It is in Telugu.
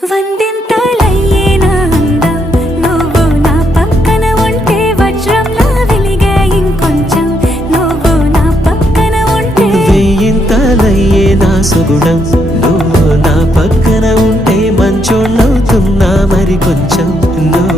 వందింతలయ్యేనా అందం నువ్వు నా పక్కన ఉంటే వజ్రంలా వెలిగే ఇంకొంచెం నువ్వు నా పక్కన ఉంటే వెయ్యింతలయ్యేనా సుగుణం నువ్వు నా పక్కన ఉంటే మంచోళ్ళవుతున్నా మరి కొంచెం